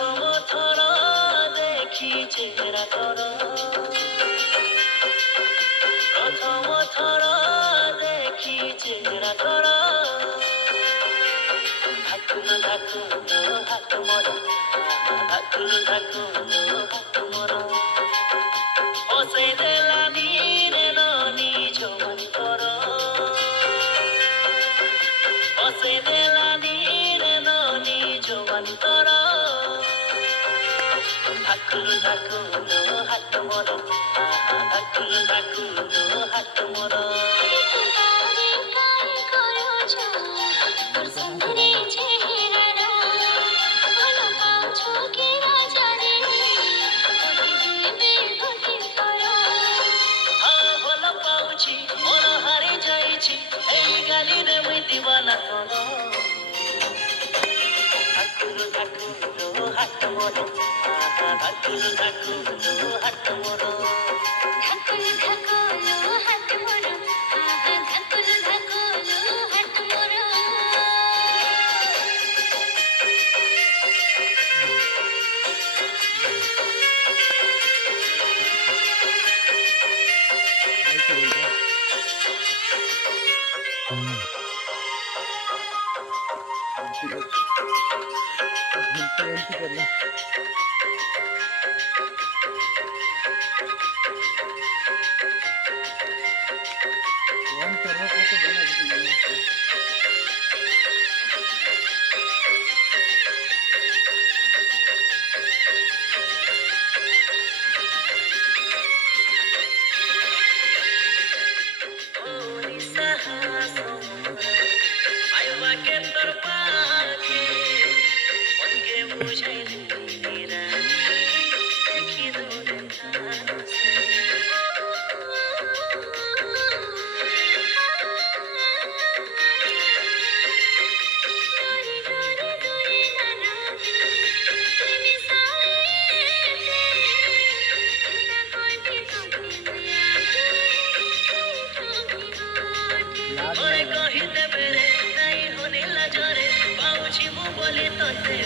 प्रथम थर देखी चेहरा तोर प्रथम थर देखी चेहरा तोर ধাকুলো ধাকুলো হাত মোর ধাকুলো ধাকুলো হাত মোর বসে দেলানি রে ননি জবানি তোর বসে দেলানি রে ননি জবানি তোর ধাকুলো ধাকুলো হাত মোর ধাকুলো ধাকুলো হাত মোর दीवाना तोरो ধাকুলো ধাকুলো হাত মোর ধাকুলো ধাকুলো হাত মোর ধাকুলো ধাকুলো হাত মোর ধাকুলো ধাকুলো হাত মোর কহিতে বেড়ে নাই হনিলা জরে পাউছি মু বলি তোতে